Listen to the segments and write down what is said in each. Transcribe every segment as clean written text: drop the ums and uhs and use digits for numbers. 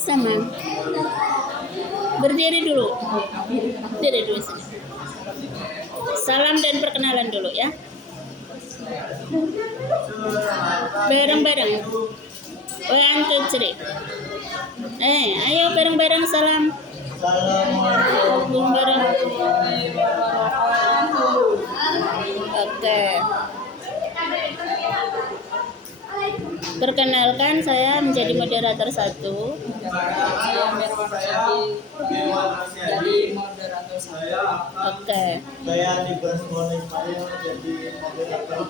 bersama. Berdiri dulu. Berdiri dulu sini. Salam dan perkenalan dulu ya. Bareng-bareng. 1, 2, 3. Ayo bareng-bareng salam. Assalamualaikum warahmatullahi wabarakatuh. Oke. Perkenalkan, saya menjadi moderator 1. Saya Merwan jadi moderator 1. Oke. Saya Dibas Mulai Ismail jadi moderator.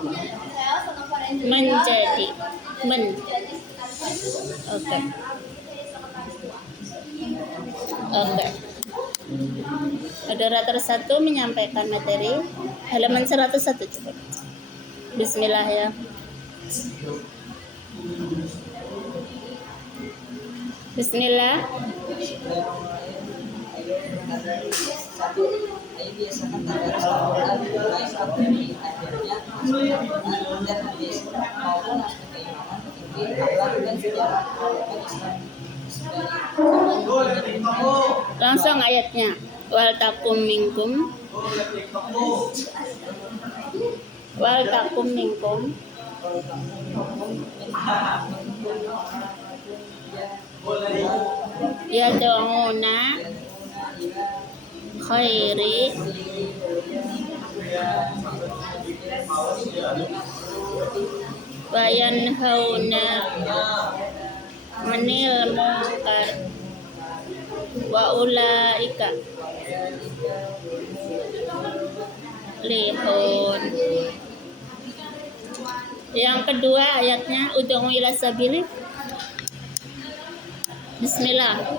Oke. Oke. Moderator 1 menyampaikan materi halaman 101 coba. Bismillah ya. Bismillah. Satu, ayo biasakan tadarus Al-Quran baik materi ajarnya dan hadis maupun aspek keimanan, fikih, akhlak dan sejarah kehidupan Islam. Langsung ayatnya. Wal takum minkum. Wal takum minkum. Yad'una khairi wa yanhauna 'anil munkar wa ulaika lihun. Yang kedua ayatnya ud'u ila sabili. Bismillah.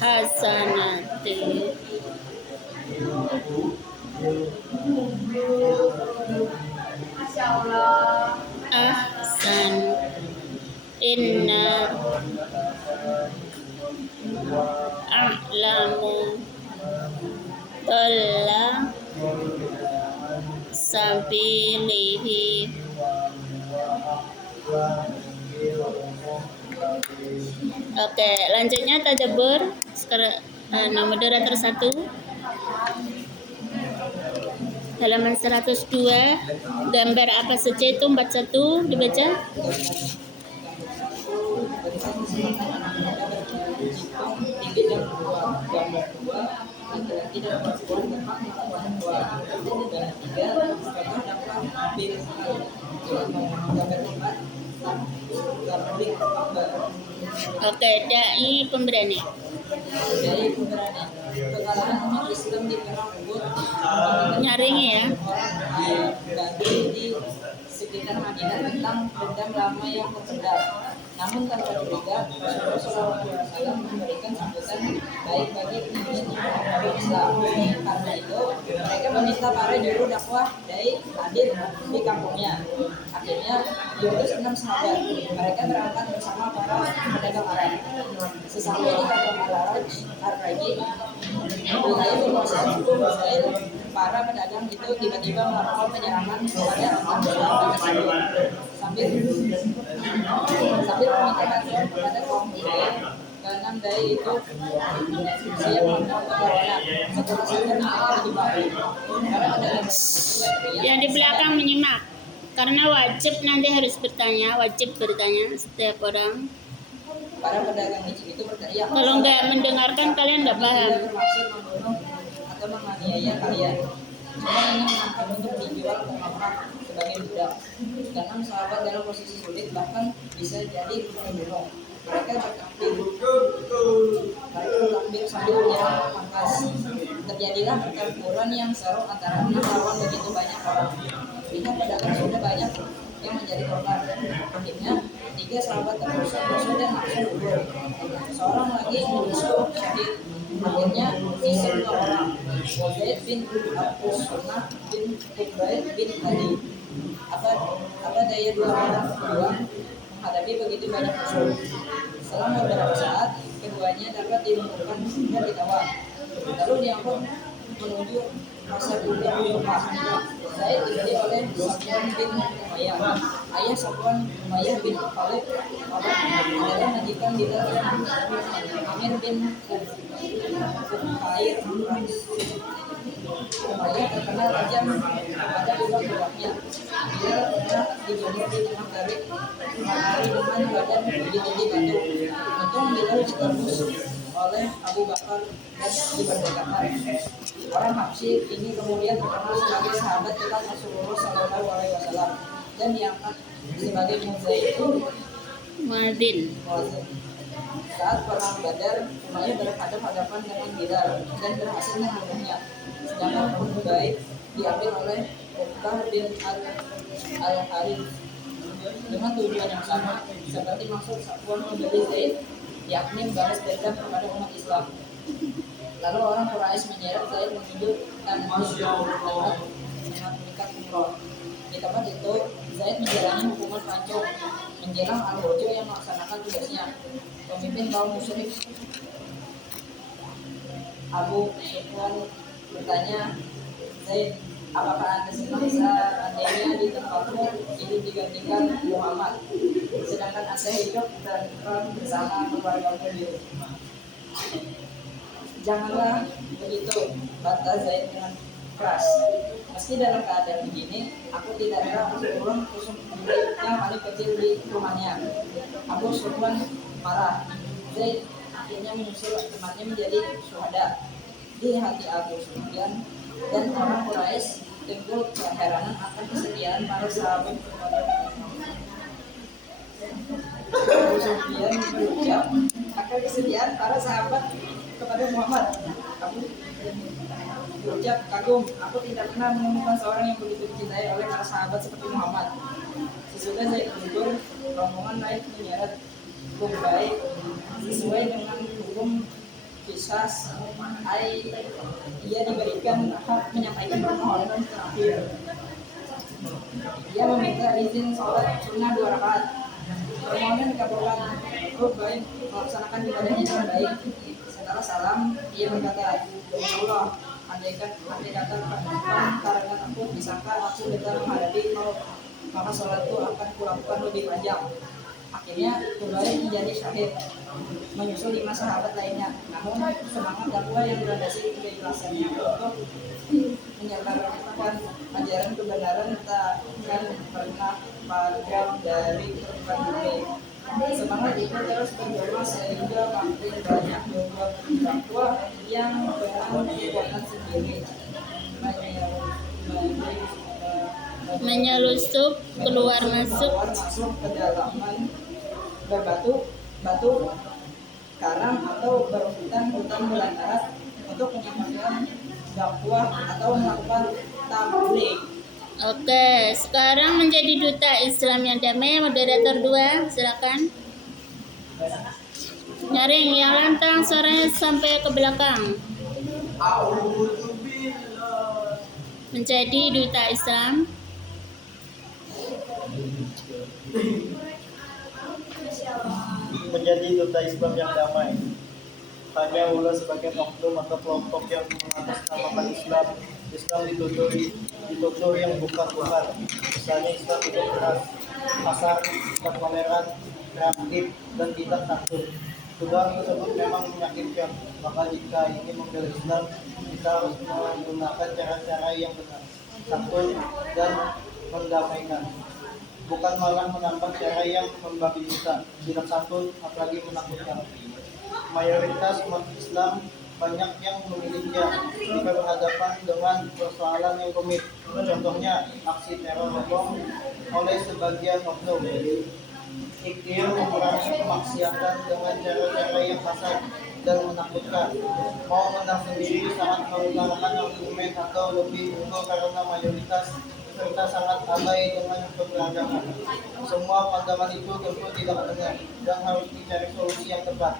Hasanati ahsan inna a'lamu dhalla sabilihi. Oke, lanjutnya tadabbur. Sekarang moderator 1 halaman 102. Gambar apa saja itu 41 dibaca. Oke, dai pemberani. Kekalahan umat Islam di perang Uhud Nyaringi ya. di sekitar Madinah tentang dendam lama yang terpendam. Namun tanpa curiga, Rasulullah SAW memberikan sambutan baik bagi penyusun Islam. Karena itu, mereka meminta para juru dakwah dai hadir di kampungnya. Akhirnya diutus 6 sahabat. Mereka berangkat bersama para pedagang Arab. Sesampai di kampung Ar-Raji, wilayah penguasaan suku Israel, para pedagang itu tiba-tiba melakukan penyerangan kepada orang Islam sambil meminta bantuan kepada kaum Israel. Keenam dai itu siap melakukan perlawanan. Setelah sadar mereka dibawa. Para pedagang Yang di belakang menyimak. Karena wajib nanti harus wajib bertanya setiap orang. para pedagang itu berteriak. Kalau nggak mendengarkan kalian nggak paham. Tidak bermaksud membunuh atau menganiaya kalian. Cuma ini menangkap untuk dijual ke Muhammad sebagai budak. Karena sahabat dalam posisi sulit bahkan bisa jadi terbunuh. Mereka bertakbir sambil menyerang pangkas. Terjadilah pertempuran yang seru antara 6 lawan begitu banyak orang. Lihat pedagang sudah banyak yang menjadi korban. Akhirnya 3 sahabat terpusat dan langsung gugur. Seorang lagi menyusul syahid. Akhirnya sisa 2 orang, Zaid bin Abdus Sunnah bin Ubaid bin Hadi. Apa apa daya dua orang berjuang menghadapi begitu banyak musuh. Setelah beberapa saat, keduanya dapat dilumpuhkan dan ditawan. Lalu diangkut menuju pasar budak di Mekah. Zaid dibeli oleh Safwan bin Umayyah. Ayah Safwan Umayyah bin Khalid adalah majikan Bilal dan Amir bin Fuhair. Umayyah terkenal tajam pada budak-budaknya. Dia pernah dijemur di tengah terik matahari dengan badan tinggi batu. Untung Bilal ditebus oleh Abu Bakar dan diberdekakan. Orang Habsyi ini kemudian terkenal sebagai sahabat dekat Rasulullah Shallallahu Alaihi Wasallam dan diangkat sebagai Muadzin. muadzin. Saat perang Badar, Umayyah berhadapan-hadapan dengan Bilal dan berhasil membunuhnya. Sedangkan Ubaid diambil oleh Uqbah bin Al-Harith dengan tujuan yang sama seperti maksud Safwan membeli Zaid, yakni membalas dendam kepada umat Islam. Lalu orang Quraisy menyeret Zaid menuju Tan'im dengan mengikat umroh. Di tempat itu, Zaid menjalani hukuman pancung menjelang Al-Hojo yang melaksanakan tugasnya. Pemimpin kaum musyrik Abu Sufyan bertanya, Zaid, apakah Anda senang seandainya di tempatmu hidup digantikan Muhammad, sedangkan Anda hidup dan bersama keluargamu di rumah? Janganlah begitu, bantah Zaid dengan keras. Meski dalam keadaan begini, aku tidak rela untuk turun kusum yang paling kecil di rumahnya. Abu Sufyan marah. Zaid akhirnya menyusul temannya menjadi syuhada. Di hati Abu Sufyan dan orang Quraisy timbul keheranan akan kesetiaan para sahabat kepada Abu Sufyan berucap akan kesetiaan para sahabat kepada Muhammad. Abu berucap kagum, aku tidak pernah menemukan seorang yang begitu dicintai oleh para sahabat seperti Muhammad. Sesudah Zaid gugur, rombongan lain menyeret Ubaid sesuai dengan hukum Qisas. Ia diberikan hak menyampaikan permohonan terakhir. Dia meminta izin sholat sunnah 2 rakaat. Permohonan dikabulkan. Ubaid melaksanakan ibadahnya dengan baik. Setelah salam, ia berkata, "Ya Allah, andai kata karena aku disangka langsung kita menghadapi maut, maka sholatku akan kulakukan lebih panjang." Akhirnya Ubaid menjadi syahid, menyusul 5 sahabat lainnya. Namun semangat dakwah yang dilandasi kejelasannya untuk menyebarkan ajaran kebenaran tak akan pernah padam dari permukaan bumi. Semangat itu terus bergema sehingga makin banyak membuat dakwah yang dengan kekuatan sendiri Menyelusup keluar masuk kedalaman batu karang atau berhutan belantara untuk menyampaikan dakwah atau melakukan tabligh. Oke, sekarang menjadi duta Islam yang damai. Moderator 2, silakan. Nyaring yang lantang suaranya sampai ke belakang. Menjadi duta Islam. Menjadi duta Islam yang damai. Hanya ulah sebagian oknum atau kelompok yang mengatasnamakan Islam ditutur yang bukan. Misalnya Islam itu keras, kasar, tidak toleran, reaktif, dan tidak takut. Tuduhan tersebut memang menyakitkan. Maka jika ingin membela Islam, kita harus menggunakan cara-cara yang benar, santun, dan mendamaikan. Bukan malah menambah cara yang membabi buta, tidak santun, apalagi menakutkan. Mayoritas umat Islam banyak yang memilikinya jika berhadapan dengan persoalan yang rumit. Contohnya aksi teror bom oleh sebagian oknum. Ikhtiar mengurangi kemaksiatan dengan cara-cara yang kasar dan menakutkan. Mau menang sendiri sangat mengutamakan argumen atau lebih unggul karena mayoritas serta sangat abai dengan keberagaman. Semua pandangan itu tentu tidak benar dan harus dicari solusi yang tepat.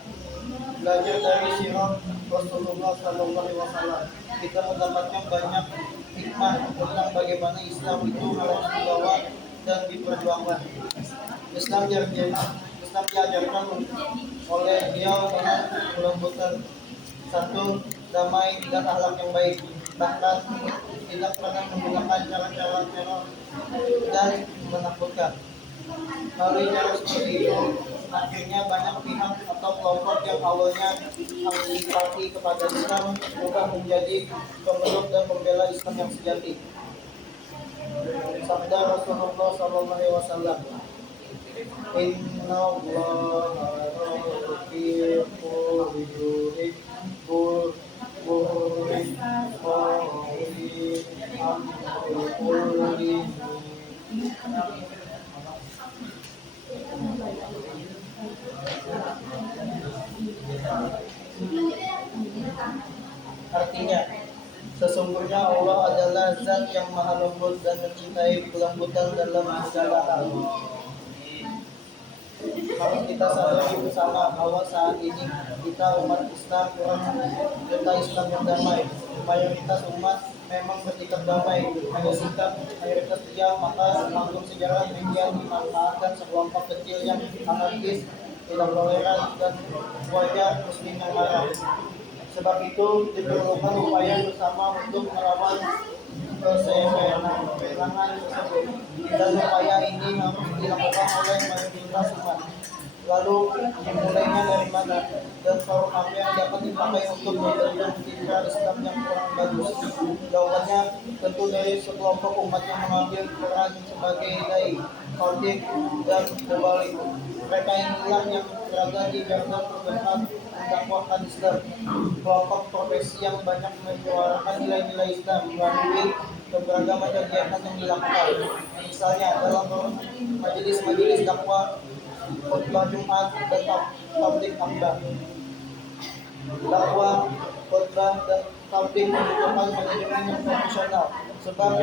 Belajar dari sirah Rasulullah SAW, kita mendapatkan banyak hikmah tentang bagaimana Islam itu harus dibawa dan diperjuangkan. Islam diajarkan oleh dia dengan melembutkan, satu, damai dan akhlak yang baik, bahkan tidak pernah menggunakan cara-cara teror dan menakutkan. Melalui cara seperti itu, akhirnya banyak pihak atau kelompok yang awalnya antipati kepada Islam berubah menjadi pemeluk dan pembela Islam yang sejati. Sabda Rasulullah SAW, Inna Allah yuhibbul mu'minin. Artinya, sesungguhnya Allah adalah zat yang maha lembut dan mencintai kelembutan dalam segala hal. Harus kita sadari bersama bahwa saat ini kita umat Islam Islam yang damai. Mayoritas umat memang bersikap damai, hanya sikap mayoritas diam, maka panggung sejarah demikian dimanfaatkan sekelompok kecil yang anarkis, tidak toleran dan wajar muslim yang marah. Sebab itu diperlukan upaya bersama untuk melawan keseimbangan tersebut, dan upaya ini harus dilakukan oleh mayoritas umat. Lalu dimulainya dari mana dan forum apa yang dapat dipakai untuk memberikan citra Islam yang kurang bagus? Jawabannya tentu dari sekelompok umat yang mengambil peran sebagai dai, khatib dan mubalik. Mereka inilah yang berada di garda terdepan mendakwahkan Islam. Kelompok profesi yang banyak menyuarakan nilai-nilai Islam melalui keberagaman kegiatan yang dilakukan. Misalnya dalam majelis-majelis dakwah, khutbah Jumat dan tabligh akbar. Dakwah, khutbah dan tabligh membutuhkan manajemen yang profesional, sebab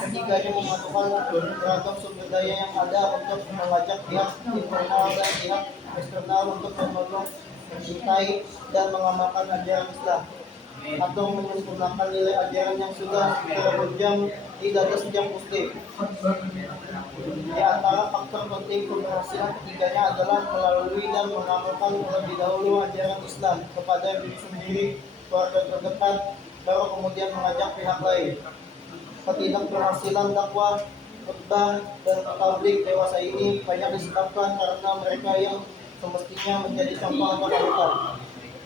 ketiganya membutuhkan beragam sumber daya yang ada untuk mengajak pihak internal dan pihak eksternal untuk memeluk, mencintai dan mengamalkan ajaran Islam, atau menyempurnakan nilai ajaran yang sudah terbenam di dada setiap muslim. Di antara faktor penting keberhasilan ketiganya adalah melalui dan mengamalkan terlebih dahulu ajaran Islam kepada diri sendiri, keluarga terdekat, baru kemudian mengajak pihak lain. Ketidakberhasilan dakwah, khutbah, dan tabligh dewasa ini banyak disebabkan karena mereka yang semestinya menjadi contoh kebaikan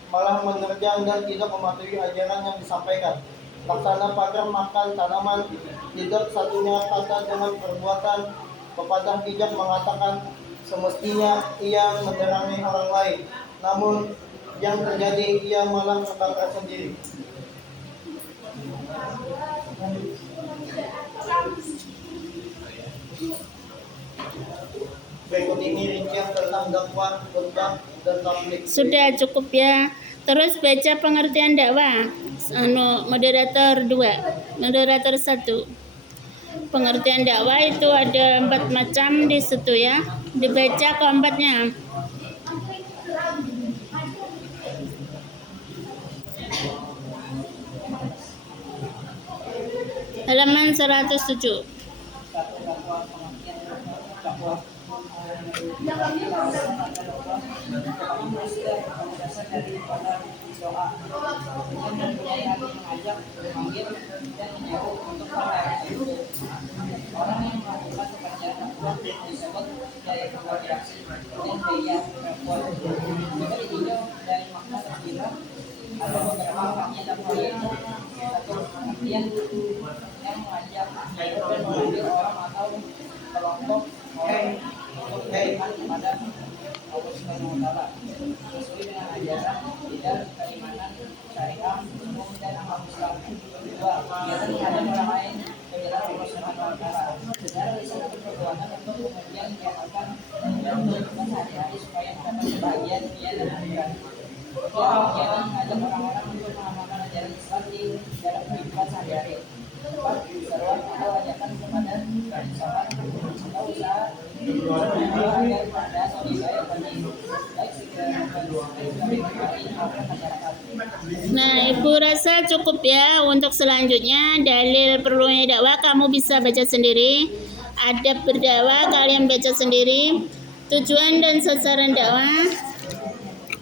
malah menerjang dan tidak mematuhi ajaran yang disampaikan. Laksana pagar makan tanaman, tidak satunya kata dengan perbuatan. Pepatah bijak mengatakan semestinya ia menerangi orang lain, namun yang terjadi ia malah terbakar sendiri. Berikut ini rincian tentang dakwah, khutbah, dan tabligh. Sudah cukup ya. Terus baca pengertian dakwah. Moderator 2, moderator 1. Pengertian dakwah itu ada 4 macam di situ ya. Dibaca keempatnya. Halaman 107. Orang yang melakukan pekerjaan dakwah disebut daya komunikasi dan daya respon. Jika ditinjau dari makna tersirat, ada beberapa artian dakwah yaitu: satu, artian yang mengajak dan mengambil orang atau kelompok orang untuk beriman kepada Allah Subhanahu wa Ta'ala sesuai dengan ajaran dan keimanan syariah umum dan amal Islam. Dua, kegiatan menghadap orang lain ke jalan Allah Subhanahu wa Ta'ala secara lisan atau perbuatan untuk kemudian diamalkan dan menunjukkan sehari-hari supaya mendapat kebahagiaan dunia dan akhirat. Ketiga, kegiatan mengajak orang-orang untuk mengamalkan ajaran Islam di dalam kehidupan sehari-hari. Empat, seruan atau ajakan kepada keinsapan atau usaha agar pada lebih baik bagi baik maupun masyarakat. Nah, Ibu rasa cukup ya. Untuk selanjutnya dalil perlunya dakwah kamu bisa baca sendiri. adab berdakwah kalian baca sendiri. Tujuan dan sasaran dakwah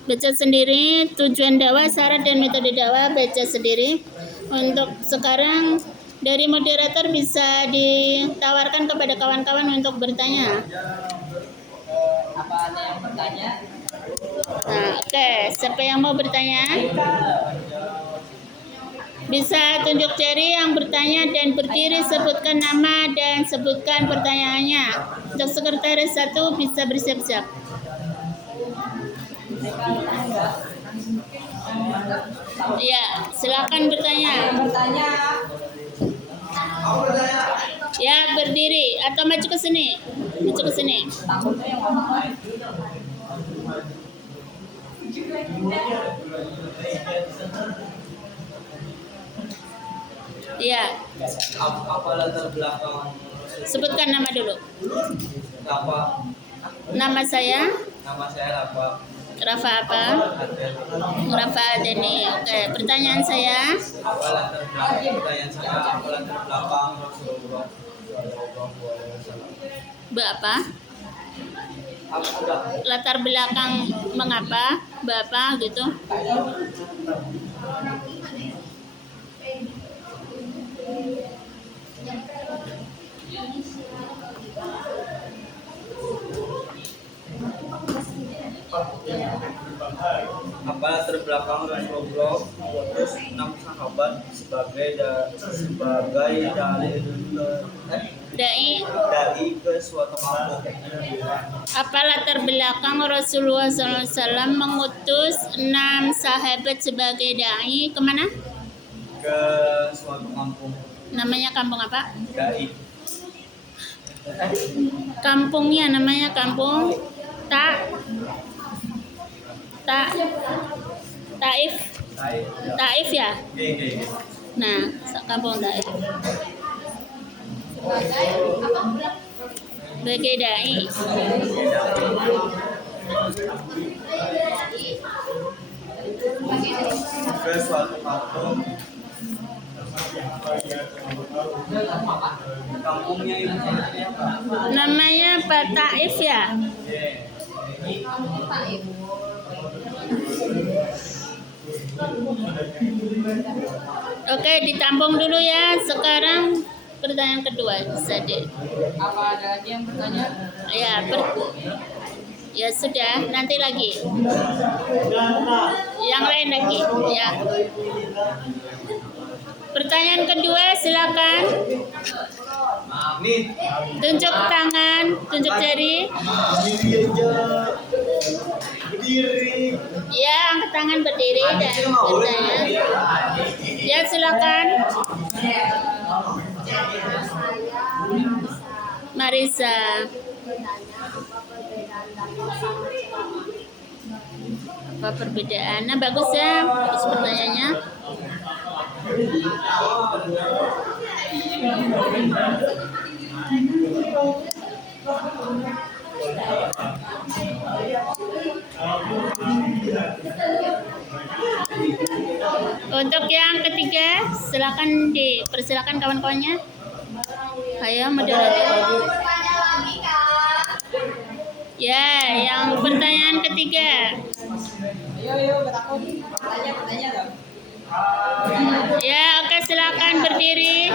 baca sendiri. Tujuan dakwah, syarat dan metode dakwah baca sendiri. Untuk sekarang dari moderator bisa ditawarkan kepada kawan-kawan untuk bertanya. Apa ada yang bertanya? Nah, oke. Siapa yang mau bertanya? Bisa tunjuk jari yang bertanya dan berdiri, sebutkan nama dan sebutkan pertanyaannya. Untuk sekretaris 1 bisa bersiap-siap. Ya, silakan bertanya. Bertanya. Ya, berdiri atau maju ke sini. Maju ke sini. Takutnya yang mana? Ya, Apa latar belakang sebutkan nama dulu. apa Nama saya nama saya apa Rafa apa? Rafa Adeni. Oke, pertanyaan saya. apa latar belakang pertanyaan saya apa latar belakang Rasulullah Shallallahu Alaihi Wasallam Apa? apa Latar belakang mengapa? Bapak gitu. apa latar belakang Rasulullah mengutus 6 sahabat sebagai Dai. dari ke suatu kampung Apa latar belakang Rasulullah SAW mengutus 6 sahabat sebagai dai kemana? ke suatu kampung Namanya kampung apa? dai Kampungnya namanya kampung Taif. Taif ya? Oke. Nah, kampung Taif. Sebagai dai. Ke suatu kampung kampungnya itu apa? Namanya Pak Taif ya? Oke, ditampung dulu ya. Sekarang pertanyaan kedua, bisa deh. Apa ada lagi yang bertanya? Ya sudah, nanti lagi. Yang lain lagi, ya. Pertanyaan kedua, silakan. Nih, Tunjuk tangan, tunjuk jari. Berdiri. Ya, angkat tangan berdiri dan bertanya. Ya, silakan. Marisa. Apa perbedaannya? Bagus ya, bagus pertanyaannya. Untuk yang ketiga, silakan dipersilakan kawan-kawannya. Ayo, moderator. Ya, yang pertanyaan ketiga. Ayo, bertakut. Bertanya dong. Ya, oke, silakan berdiri.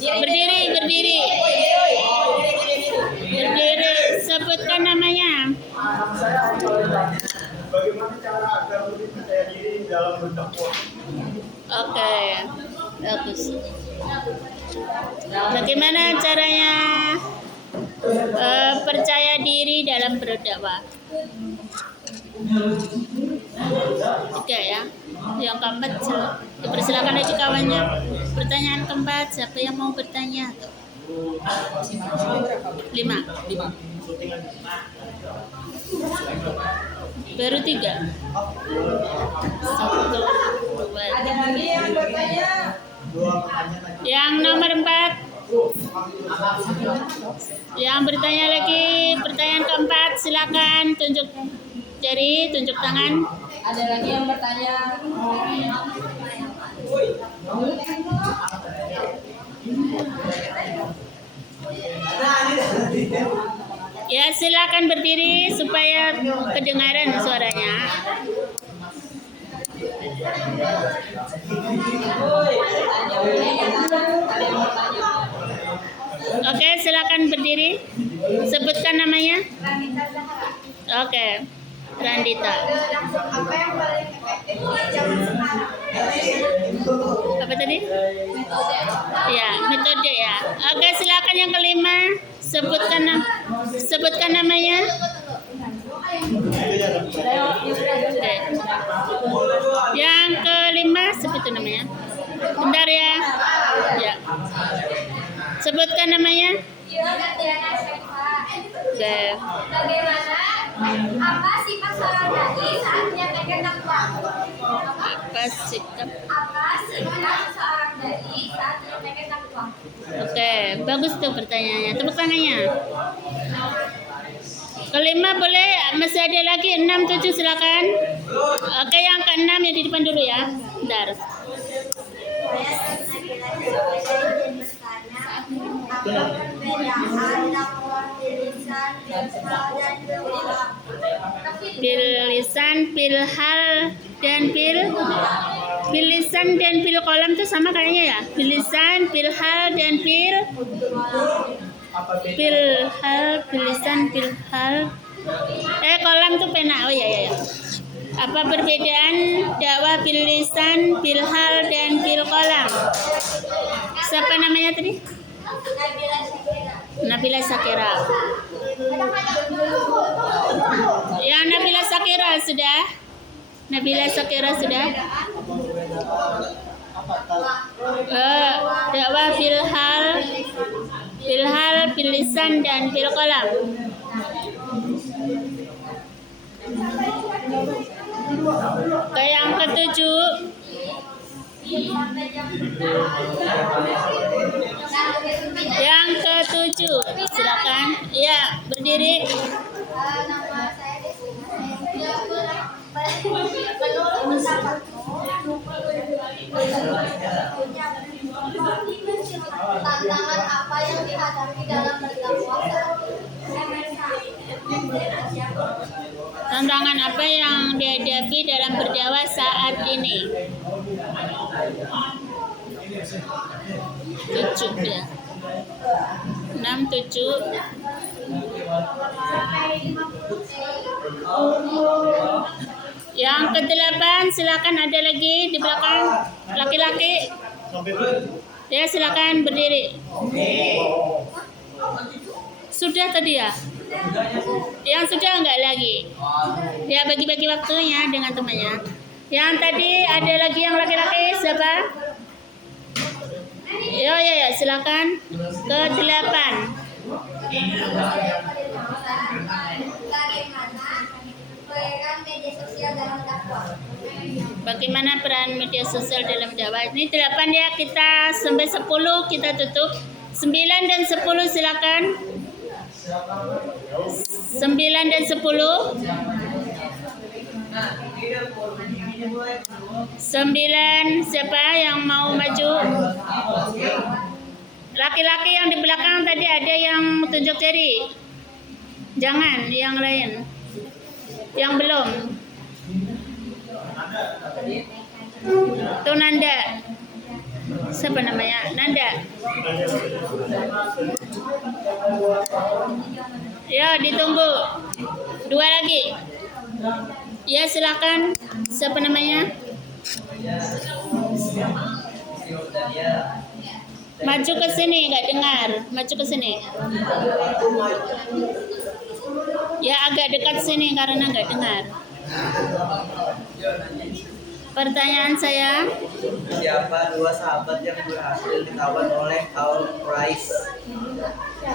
Berdiri. Berdiri, sebutkan namanya. Bagaimana cara agar lebih percaya diri dalam berdakwah? Oke, bagus. Bagaimana caranya percaya diri dalam berdakwah? 3 ya. Yang keempat, dipersilakan aja kawannya. Pertanyaan keempat, siapa yang mau bertanya? 5. Baru 3. 1, 2. Ada lagi yang bertanya? Yang nomor 4. Yang bertanya lagi, pertanyaan keempat, silakan tunjuk jari, tunjuk tangan. Ada lagi yang bertanya? Ya, silakan berdiri supaya kedengaran suaranya. Oke, silakan berdiri. Sebutkan namanya. Oke, Randita. Apa yang paling efektif di zaman sekarang? Apa tadi? Ya, metode ya. Oke, silakan yang kelima. Sebutkan namanya. Oke. Yang kelima sebutkan namanya. Bentar ya. Ya. Sebutkan namanya. Oke. Bagaimana? Apa sifat seorang dai saat menyampaikan dakwah? Apa sikap? Apa sifat seorang dai saat menyampaikan dakwah? Oke, bagus tuh pertanyaannya. Tepuk tangannya. Kelima boleh, masih ada lagi 6, 7 silakan. Oke, yang ke-6 yang di depan dulu ya. Bentar. Apa perbedaan dakwah lisan, bilhal, dan bilqalam? Bil lisan, bil hal, dan bil lisan dan bil kolam itu sama kayaknya ya. Bil lisan, bil hal, dan bil hal, bil lisan, bil hal. Kolam tuh pena. Oh ya. Apa perbedaan dakwah bil lisan, bil hal, dan bil kolam? Siapa namanya tadi? Nabila Sakira. Ya, Nabila Sakira sudah. Nabila Sakira sudah. Dakwah bil hal, bil lisan, dan bil qalam. Ke yang ketujuh. Yang ketujuh, silakan. Ya, berdiri. Nama saya Desina. Menurut pendapat tantangan apa yang dihadapi dalam berdakwah saat ini? Tantangan apa yang dihadapi dalam berdakwah saat ini? 7 ya. 6, 7. Yang ke-8 silakan, ada lagi di belakang laki-laki. Ya, silakan berdiri. Sudah tadi ya? Yang sudah enggak lagi? Ya, bagi-bagi waktunya dengan temannya. Yang tadi ada lagi yang laki-laki, siapa? Ya, silakan. Ke-8. Bagaimana peran media sosial dalam dakwah? Ini 8 ya, kita sampai 10 kita tutup. 9 dan 10 silakan. 9 dan 10. 9, siapa yang mau maju? Laki-laki yang di belakang tadi ada yang tunjuk jari. Jangan, yang lain. Yang belum. Itu Nanda. Siapa namanya? Nanda. Ya, ditunggu. 2 lagi. Ya, silakan. Siapa namanya? Maju ke sini, nggak dengar. Maju ke sini. Ya, agak dekat sini karena nggak dengar. Pertanyaan saya. Siapa 2 sahabat yang berhasil ditawan oleh kaum Quraisy? 2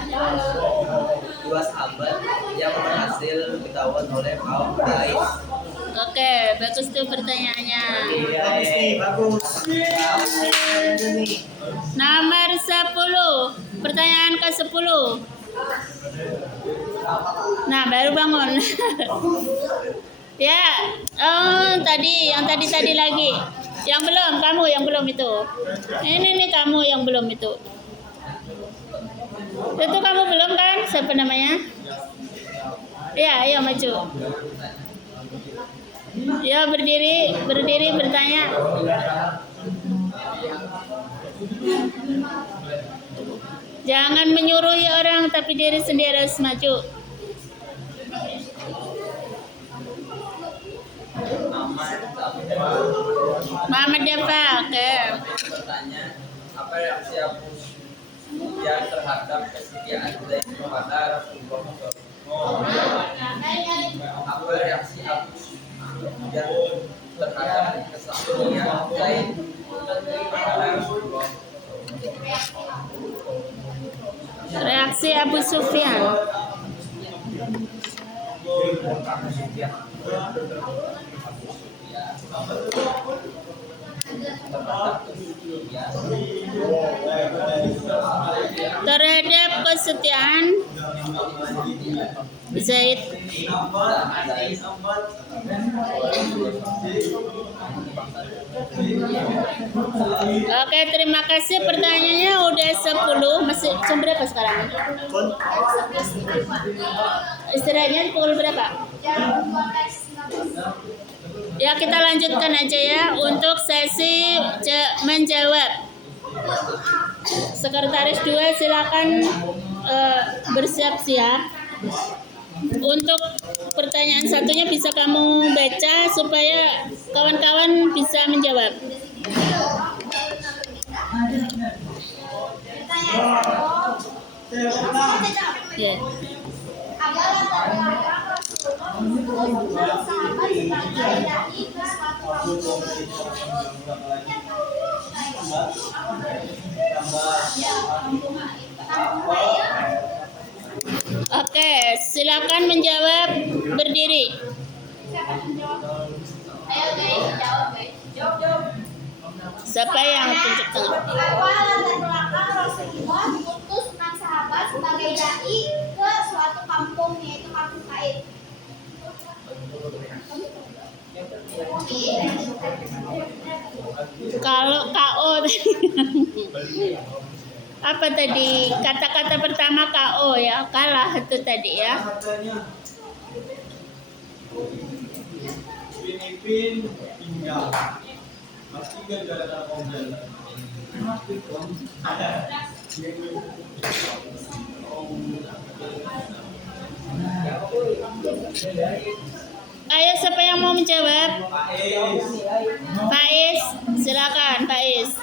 sahabat yang berhasil ditawan oleh kaum Quraisy. Oke, bagus tuh pertanyaannya. Bagus. Nomor 10. Pertanyaan ke-10. Nah, baru bangun. Ya, yang tadi lagi. Yang belum, kamu yang belum itu. Ini kamu yang belum itu. Itu kamu belum kan? siapa namanya? Ya, ayo maju. Ya, berdiri bertanya. Jangan menyuruhi orang, tapi diri sendiri harus maju. Muhammad Dafa, oke. Bertanya, apa reaksi Abu Sufyan terhadap kesetiaan Zaid kepada Rasulullah SAW? Apa reaksi Abu Sufyan terhadap kesetiaan Zaid kepada Rasulullah? Reaksi Abu Sufyan. Terhadap kesetiaan Zaid. Oke, terima kasih. Pertanyaannya udah 10. Masih jam berapa sekarang? Istirahatnya pukul berapa? Ya, kita lanjutkan aja ya untuk sesi menjawab. Sekretaris 2 silakan bersiap-siap. Untuk pertanyaan satunya bisa kamu baca supaya kawan-kawan bisa menjawab. Ya. Oke, silakan menjawab berdiri. Ayo guys, jawab guys. Jawab. Siapa yang tunjuk tangan? Apa latar belakang Rasulullah mengutus 6 sahabat sebagai dai ke suatu kampung yaitu kampung Taif? Kalau KO apa tadi kata-kata pertama KO ya, kalah itu tadi ya. Filipin tinggal. Pasti gara-gara konten. Ayo, siapa yang mau menjawab? Faiz, silakan Faiz.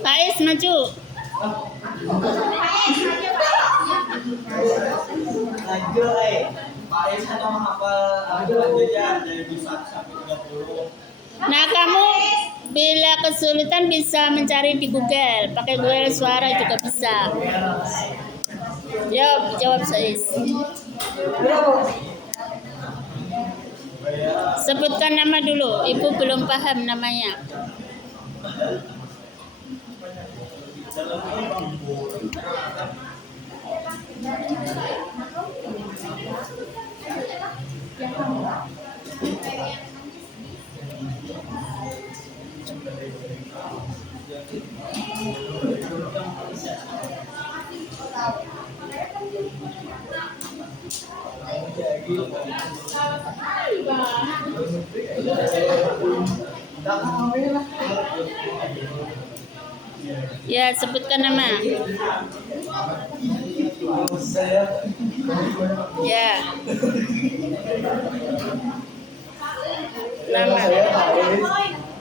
Faiz maju. Lanjut, Pak Is atau menghafal lanjutnya dari 1 sampai 30. Nah, kamu bila kesulitan bisa mencari di Google, pakai Google Suara juga bisa. Jawab Faiz. Sebutkan nama dulu, Ibu belum paham namanya. Ya, sebutkan nama. Ya. Nama.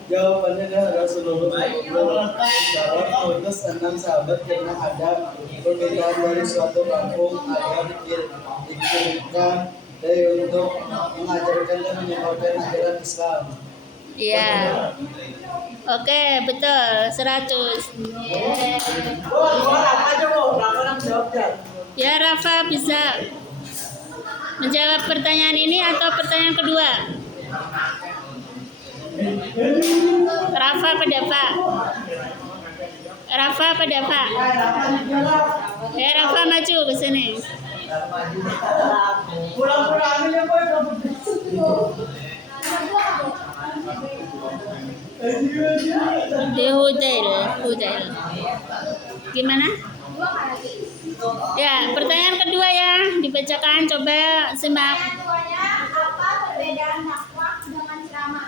Jawabannya adalah Rasulullah mengutus 6 sahabat yang menghadap permintaan dari suatu kampung agar dikirimkan dari untuk mengajarkan dan menyampaikan ajaran Islam. Iya. Oke, betul. 100. Ya, Rafa bisa menjawab pertanyaan ini atau pertanyaan kedua? Rafa apa Dafa? Rafa apa Dafa? Rafa maju ke sini. Di Hudail. Gimana? Ya, pertanyaan kedua ya, dibacakan, coba simak. Pertanyaan keduanya, apa perbedaan dakwah dengan ceramah?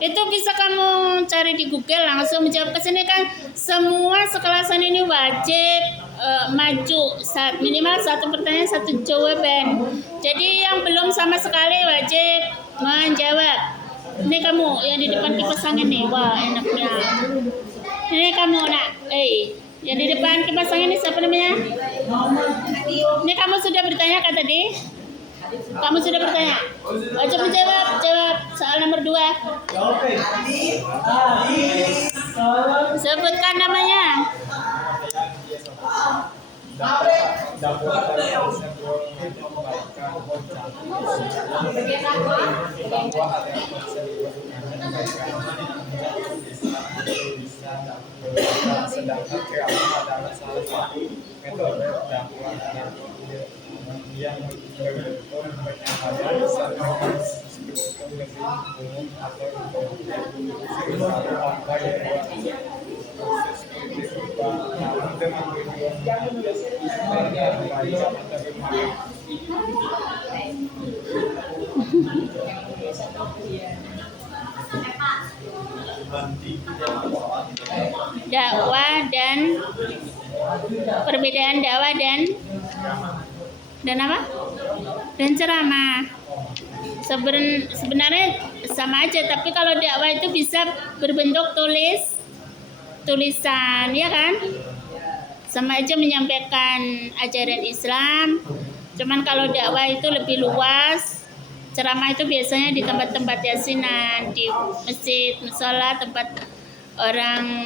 Itu bisa kamu cari di Google, langsung menjawab ke sini kan. Semua sekelasan ini wajib maju minimal satu pertanyaan satu jawaban. Jadi yang belum sama sekali wajib menjawab. Ini kamu yang di depan kipas angin nih, wah enaknya. Ini kamu nak, yang di depan kipas angin ini siapa namanya? Ini kamu sudah bertanya kan tadi? Kamu sudah bertanya? Wajib menjawab, jawab soal nomor 2. Sebutkan namanya. Sedangkan ceramah adalah salah satu metode dakwah yang berbentuk penyampaian secara lebih umum atau misalnya apa yang proses politik namun dengan tujuan menyampaikan bagaimana Dakwah dan perbedaan dakwah dan apa? Dan ceramah. Sebenarnya sama aja, tapi kalau dakwah itu bisa berbentuk tulisan, ya kan? Sama aja menyampaikan ajaran Islam. Cuman kalau dakwah itu lebih luas. Ceramah itu biasanya di tempat-tempat yasinan, di masjid, mushola, tempat orang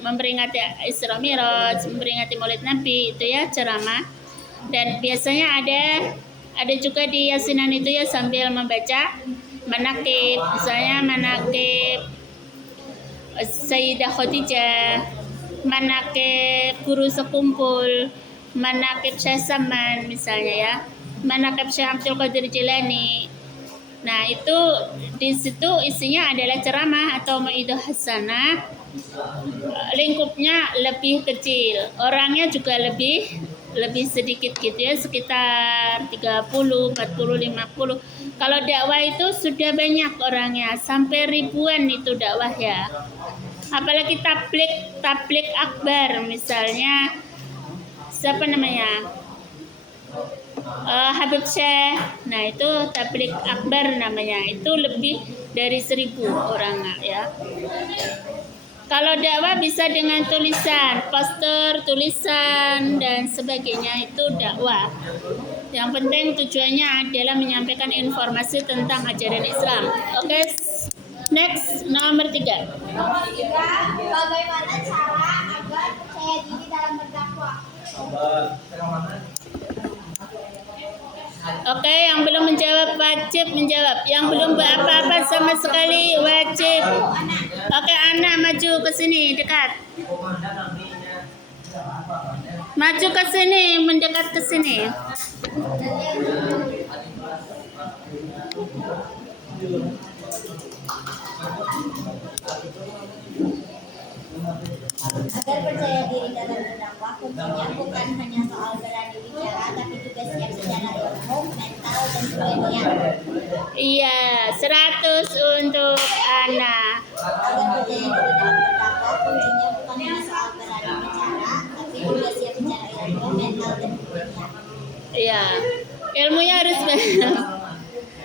memperingati Isra Mi'raj, memperingati Maulid Nabi, itu ya ceramah. Dan biasanya ada juga di yasinan itu ya sambil membaca manaqib, misalnya manaqib Sayyidah Khadijah, manaqib guru sekumpul, manaqib Syekh Saman misalnya ya, manaqib Syekh Abdul Qadir Jilani. Nah, itu di situ isinya adalah ceramah atau mau'idhah hasanah. Lingkupnya lebih kecil, orangnya juga lebih sedikit gitu ya, sekitar 30, 40, 50. Kalau dakwah itu sudah banyak orangnya, sampai ribuan itu dakwah ya. Apalagi tablik akbar misalnya, siapa namanya? Habib Syekh. Nah, itu tablik akbar namanya. Itu lebih dari 1000 orang ya. Kalau dakwah bisa dengan tulisan, poster, tulisan dan sebagainya, itu dakwah. Yang penting tujuannya adalah menyampaikan informasi tentang ajaran Islam. Oke, next nomor 3. Nomor 3, bagaimana cara agar percaya diri dalam berdakwah? Oke, yang belum menjawab wajib menjawab. Yang belum apa-apa sama sekali wajib. Oke, Ana maju ke sini dekat. Maju ke sini, mendekat ke sini. Agar percaya diri dalam berdakwah, kuncinya bukan hanya soal berani bicara, tapi juga siap secara ilmu, mental, dan sebagainya. Iya, 100 untuk Ana. Agar percaya diri dalam berdakwah, kuncinya bukan hanya soal berani bicara, tapi juga siap secara ilmu, mental, dan sebagainya. Iya, ilmunya harus banyak.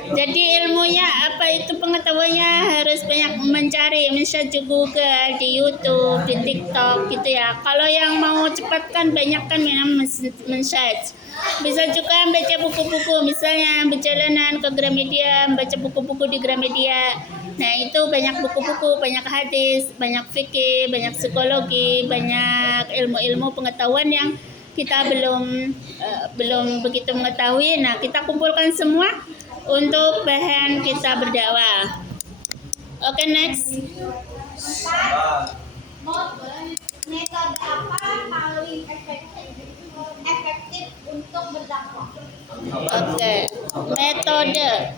Jadi ilmunya apa itu pengetahuannya harus banyak mencari, misalnya di Google, di YouTube, di TikTok gitu ya. Kalau yang mau cepat kan banyak kan memang men-search. Bisa juga baca buku-buku, misalnya perjalanan ke Gramedia, baca buku-buku di Gramedia. Nah, itu banyak buku-buku, banyak hadis, banyak fikih, banyak psikologi, banyak ilmu-ilmu pengetahuan yang kita belum begitu mengetahui. Nah, kita kumpulkan semua untuk bahan kita berdakwah. Oke, next. 4. Metode apa paling efektif untuk berdakwah? Oke, metode.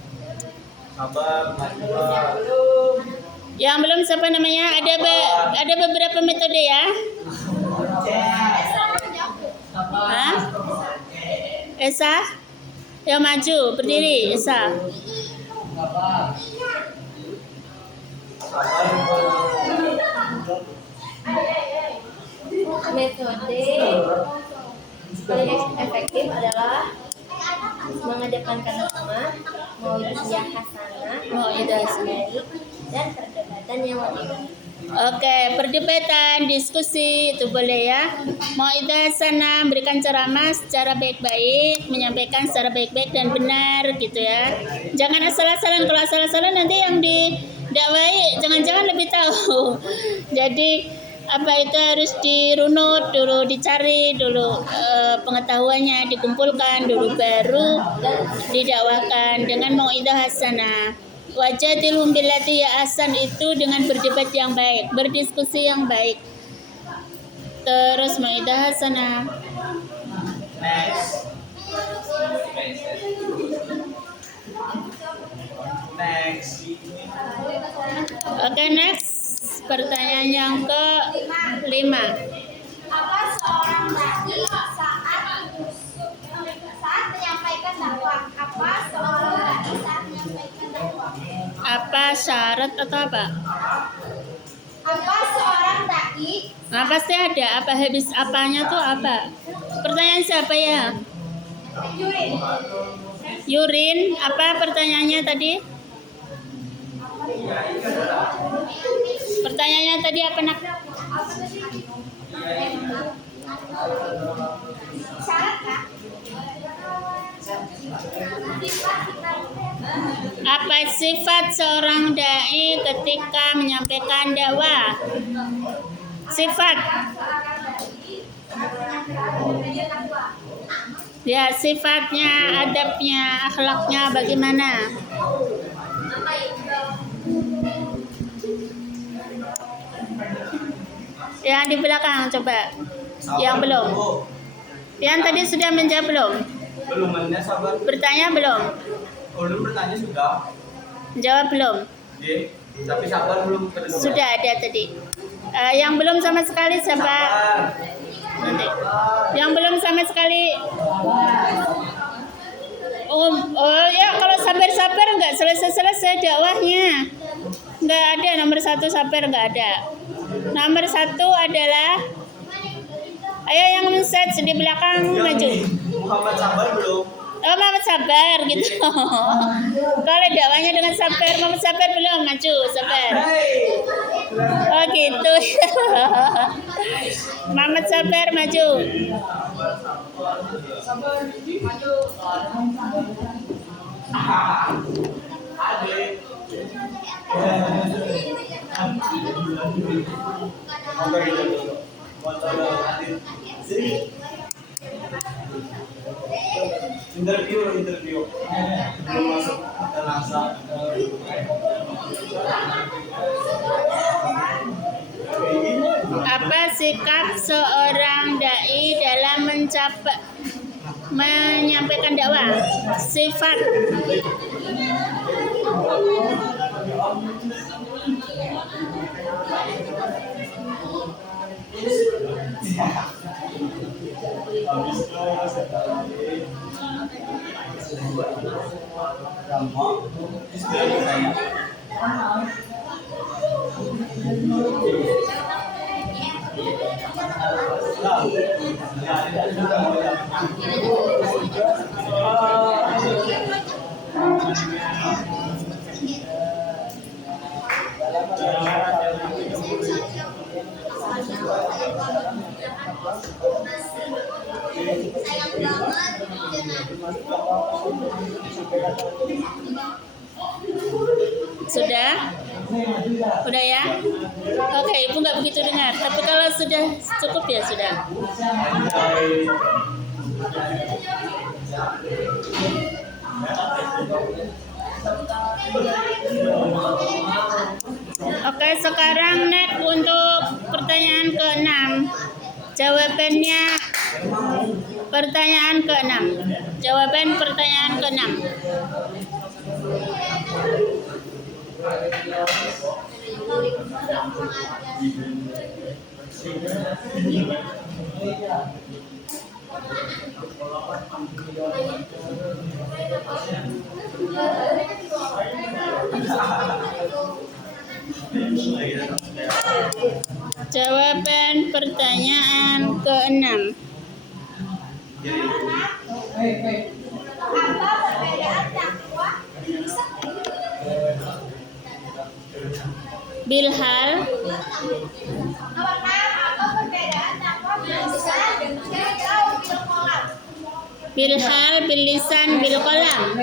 Yang belum siapa namanya? Ada beberapa metode ya. Hah? Esa? Ya maju, berdiri, Esa. Metode paling efektif adalah mengedepankan nama, mauidiyah hasanah, Mauidiyah baik, dan perdebatan yang wajib. Oke, perdebatan, diskusi itu boleh ya. Mauidiyah hasanah, berikan ceramah secara baik-baik, menyampaikan secara baik-baik dan benar gitu ya. Jangan asal-asalan, kalau asal-asalan nanti yang didakwai jangan-jangan lebih tahu. Jadi apa itu harus dirunut dulu, dicari dulu pengetahuannya, dikumpulkan dulu baru didakwakan dengan mauidiyah hasanah. Wajadilhum billati ya ahsan itu dengan berdebat yang baik, berdiskusi yang baik. Terus mauidiyah hasanah. Next. Oke, next. Pertanyaan yang ke-5. Apa seorang dai saat menyampaikan dakwah? Apa seorang dai saat menyampaikan dakwah? Apa syarat atau apa? Apa seorang dai? Nah, pasti ada. Apa habis apanya tuh apa? Pertanyaan siapa ya? Yurin. Apa pertanyaannya tadi? Pertanyaannya tadi apa nak? Syarat kah? Apa sifat seorang dai ketika menyampaikan dakwah? Sifat. Ya, sifatnya, adabnya, akhlaknya bagaimana? Yang di belakang coba. Yang belum. Yang tadi sudah menjawab belum? Belum, Anda sabar. Bertanya belum? Belum bertanya sudah. Jawab belum? Oke. Tapi sabar belum kedengaran. Sudah ada tadi. Yang belum sama sekali siapa? Sabar. Nanti. Yang belum sama sekali. Oh ya, kalau sabar-sabar nggak selesai-selesai dakwahnya. Nggak ada nomor 1 sabar, nggak ada. Nomor 1 adalah, ayo yang men-set di belakang Yang maju. Muhammad sabar belum? Oh, Muhammad sabar gitu. Kalau dakwahnya dengan sabar, Muhammad sabar belum, maju sabar. Oh gitu. Muhammad sabar maju. Interview belum masuk ke NASA. Apa sikap seorang dai dalam menyampaikan dakwah? Sifat. Sudah? Udah ya? Oke, Ibu nggak begitu dengar. Tapi kalau sudah cukup ya sudah. Oke, sekarang next untuk pertanyaan ke-6. Jawabannya pertanyaan ke-6. Jawaban pertanyaan ke-6. Jawaban pertanyaan ke-6. Apa perbedaan dakwa bisa Bilhal, apa perbedaan dakwa bisa bilhal, bilisan, bilkolam.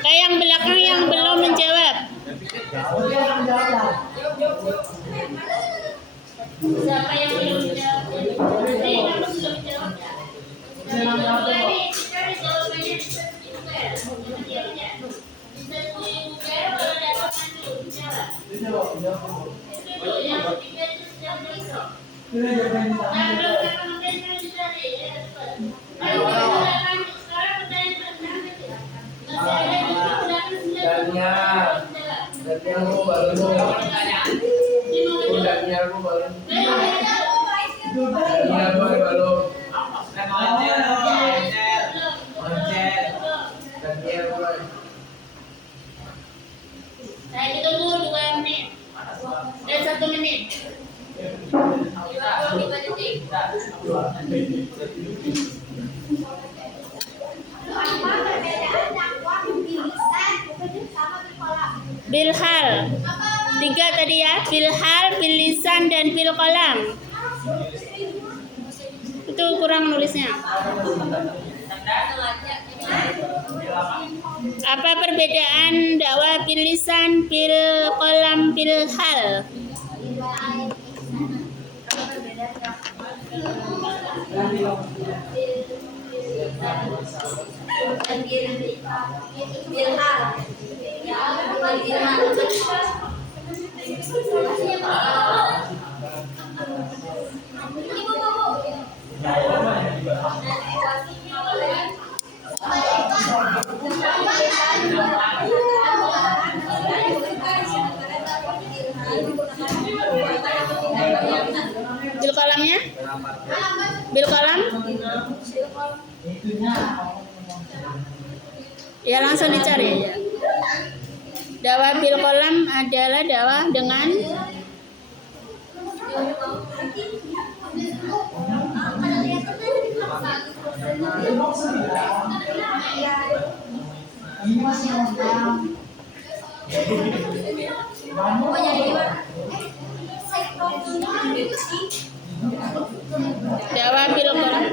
Kayak yang belakang yang belum menjawab. Siapa yang belum menjawab? Saya ditunggu 2 menit. 1 menit. 23 detik. apa perbedaan dakwa bilisan sama bipolar Bilhal. 3 tadi ya. Bilhal, bilisan, dan bilkolam. Itu kurang nulisnya. Apa perbedaan dakwah bilisan, bilkolam, bilhal? Bilkolamnya? Bilkolam? Ya langsung dicari ya. Dakwah bilkolam adalah dakwah dengan dakwah bilkolam.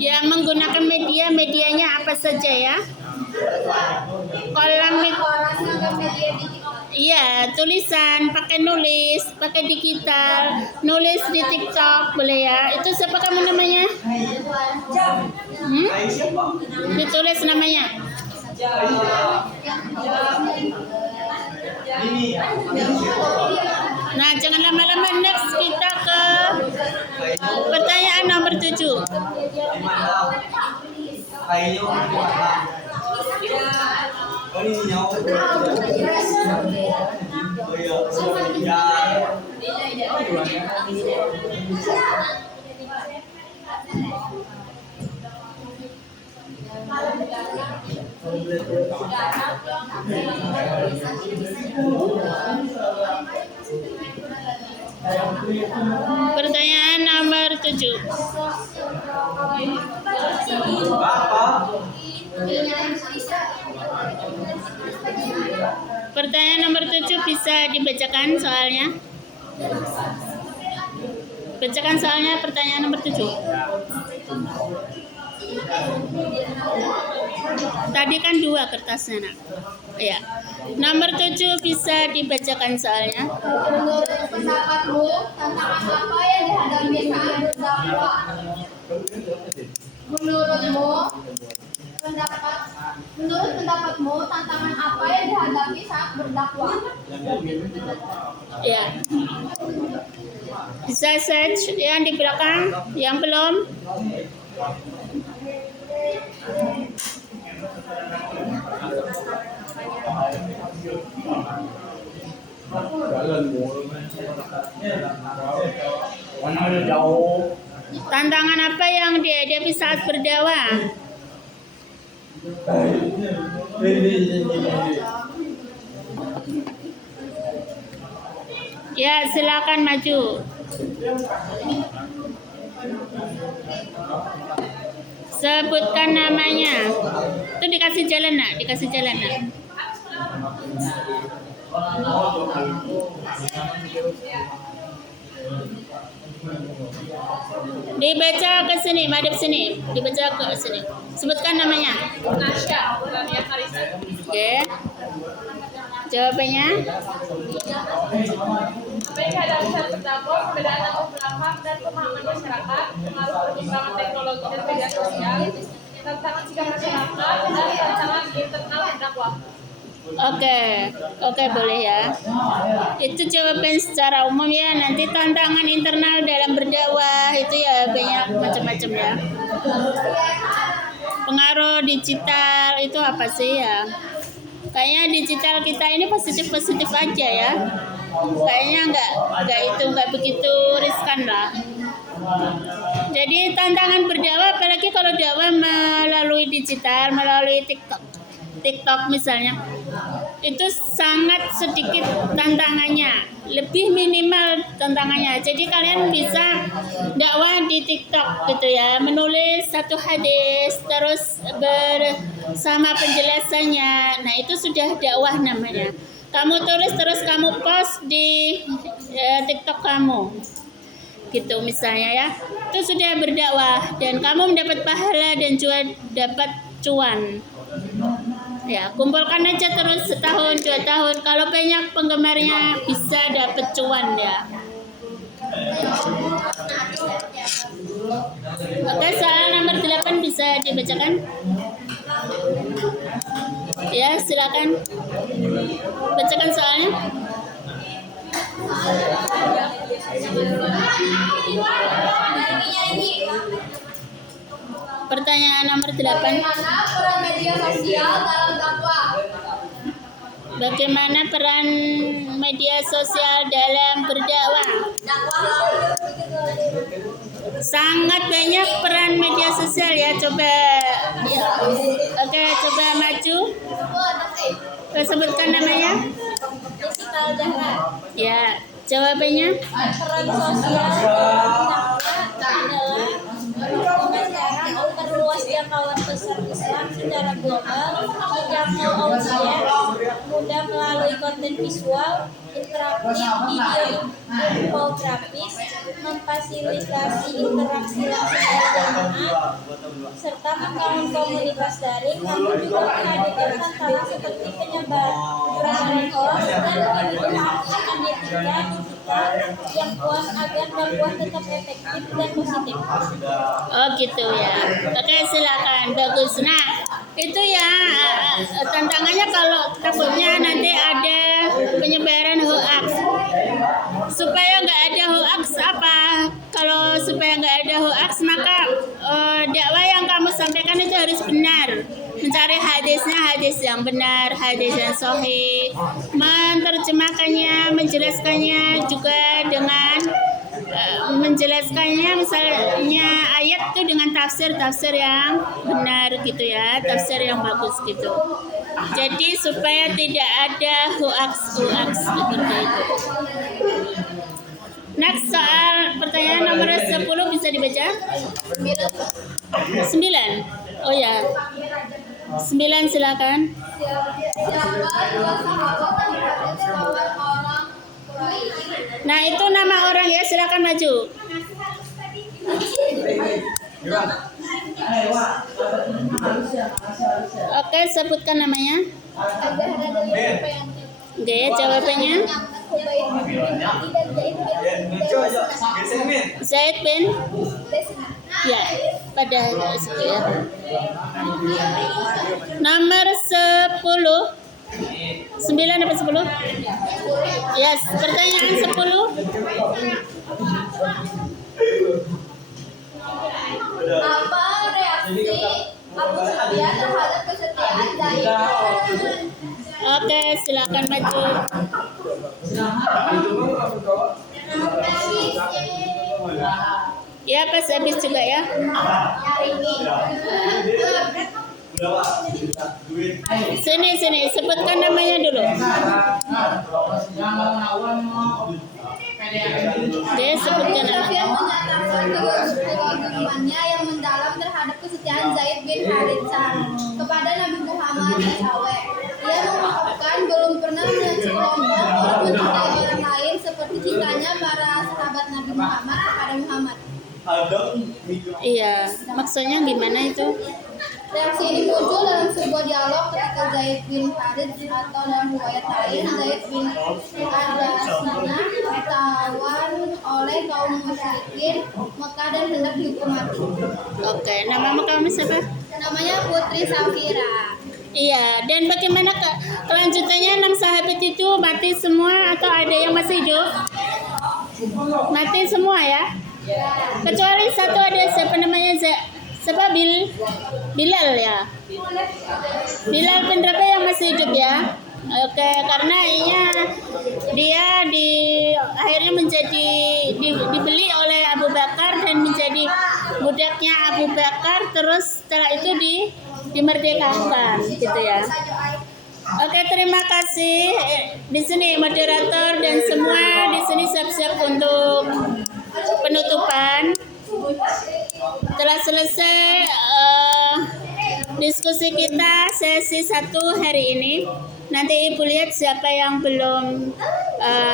Yang menggunakan medianya apa saja ya? Kolam itu, iya, tulisan, pakai nulis, pakai digital, nulis di TikTok boleh ya. Itu siapa kamu namanya? Ditulis namanya. Nah, jangan lama-lama. Next kita ke pertanyaan nomor 7. Pertanyaan nomor 7. Pertanyaan nomor 7 bisa dibacakan soalnya. Bacakan soalnya pertanyaan nomor 7. Tadi kan 2 kertasnya, Nak. Ya. Nomor 7 bisa dibacakan soalnya. menurut pendapatmu tantangan apa yang dihadapi saat berdakwah menurut pendapatmu tantangan apa yang dihadapi saat berdakwah Ya. Bisa search yang di belakang, yang belum. Tantangan apa yang dihadapi saat berdakwah? Ya, silakan maju. Sebutkan namanya. Itu dikasih jalan nak, dikasih jalan nak. Dibaca ke sini, madep sini. Dibaca ke sini. Sebutkan namanya. Oke. Jawabannya? Apa yang dihadapi saat berdakwah, perbedaan latar belakang dan pemahaman masyarakat, pengaruh perkembangan teknologi dan media sosial, tantangan sikap masyarakat, dan tantangan internal berdakwah. Oke, boleh ya. Itu jawaban secara umum ya. Nanti tantangan internal dalam berdakwah itu ya banyak macam-macam ya. Pengaruh digital itu apa sih ya? Kayaknya digital kita ini positif-positif aja ya. Kayaknya nggak begitu riskan lah. Jadi tantangan berdakwah, apalagi kalau dakwah melalui digital, melalui TikTok misalnya, itu sangat sedikit tantangannya, lebih minimal tantangannya. Jadi kalian bisa dakwah di TikTok gitu ya, menulis satu hadis terus bersama penjelasannya. Nah itu sudah dakwah namanya. Kamu tulis terus kamu post di TikTok kamu, gitu misalnya ya. Itu sudah berdakwah dan kamu mendapat pahala dan juga dapat cuan. Ya, kumpulkan aja terus setahun, 2 tahun. Kalau banyak penggemarnya bisa dapat cuan ya. Oke, soal nomor 8 bisa dibacakan? Ya, silakan. Bacakan soalnya. Pertanyaan nomor 8. Bagaimana peran media sosial dalam dakwah? Bagaimana peran media sosial dalam berdakwah? Sangat banyak peran media sosial ya. Coba ya. Oke, coba maju. Sebutkan namanya. Jessica Al-Dahra. Ya, jawabannya. Peran sosial dakwah adalah dengan cara memperluas jangkauan besar Islam secara global, menjangkau audiens mudah melalui konten visual, interaktif, video, infografis, memfasilitasi interaksi langsung dari jamaah, serta membangun komunitas daring, namun juga menghadirkan tantangan seperti penyebaran hoax dan kebijakan etika digital yang kuat agar dakwah tetap efektif dan positif. Oh gitu ya. Oke, silakan. Bagus. Nah, itu ya tantangannya kalau takutnya nanti ada penyebaran hoax. Supaya nggak ada hoax apa? Kalau supaya nggak ada hoax maka dakwah yang kamu sampaikan itu harus benar. Mencari hadisnya hadis yang benar, hadis yang sahih, menerjemahkannya, menjelaskannya juga dengan menjelaskannya misalnya ayat itu dengan tafsir yang benar gitu ya, tafsir yang bagus gitu. Jadi supaya tidak ada hoax seperti itu. Next soal pertanyaan nomor 10 bisa dibaca? 9. Oh ya. 9 silakan. Nah, itu nama orang ya, silakan maju. Oke, sebutkan namanya. Oke, jawabannya. Zaid bin. Ya, pada situ ya. Nomor 10. 9 apa 10? Yes, pertanyaan 10. Apa reaksi Abu Sufyan terhadap kesetiaan silakan maju. Ya, pas habis juga ya. Sini, sebutkan namanya dulu. Oke, sebutkan namanya. Menyatakan kewajibannya yang mendalam terhadap kesetiaan Zaid bin Harithah kepada Nabi Muhammad SAW. Ia mengungkapkan belum pernah melihat sekelompok orang mencintai orang lain seperti cintanya para sahabat Nabi Muhammad kepada Muhammad. Iya, maksudnya gimana itu? Reaksi ini muncul dalam sebuah dialog ketika Zaid bin Harith atau dalam riwayat lain Zaid bin Adasina ditawan oleh kaum musyrikin Mekah dan hendak dihukum mati. Oke, nama kamu siapa? Namanya Putri Safira. Iya, dan bagaimana kelanjutannya 6 sahabat itu mati semua atau ada yang masih hidup? Mati semua ya? Kecuali satu ada siapa namanya siapa Bilal ya? Bilal bin Rabah yang masih hidup ya? Oke, karena dia akhirnya menjadi dibeli oleh Abu Bakar dan menjadi budaknya Abu Bakar, terus setelah itu dimerdekakan gitu ya. Oke, terima kasih. Di sini moderator dan semua di sini siap-siap untuk penutupan. Telah selesai diskusi kita sesi 1 hari ini. Nanti Ibu lihat siapa yang belum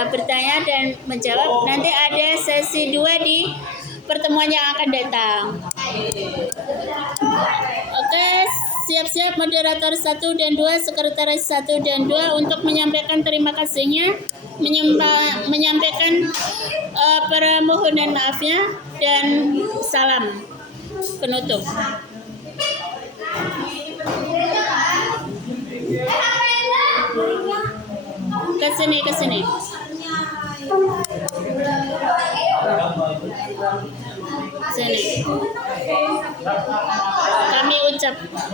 bertanya dan menjawab. Nanti ada sesi 2 di pertemuan yang akan datang. Oke, siap-siap moderator 1 dan 2, sekretaris 1 dan 2 untuk menyampaikan terima kasihnya, menyampaikan permohonan maafnya dan salam penutup. Ke sini. Sini.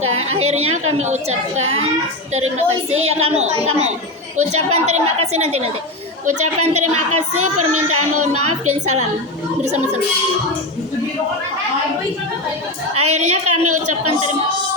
Akhirnya kami ucapkan terima kasih ya kamu. Ucapan terima kasih nanti. Ucapan terima kasih, permintaan mohon maaf dan salam bersama-sama. Akhirnya kami ucapkan terima kasih.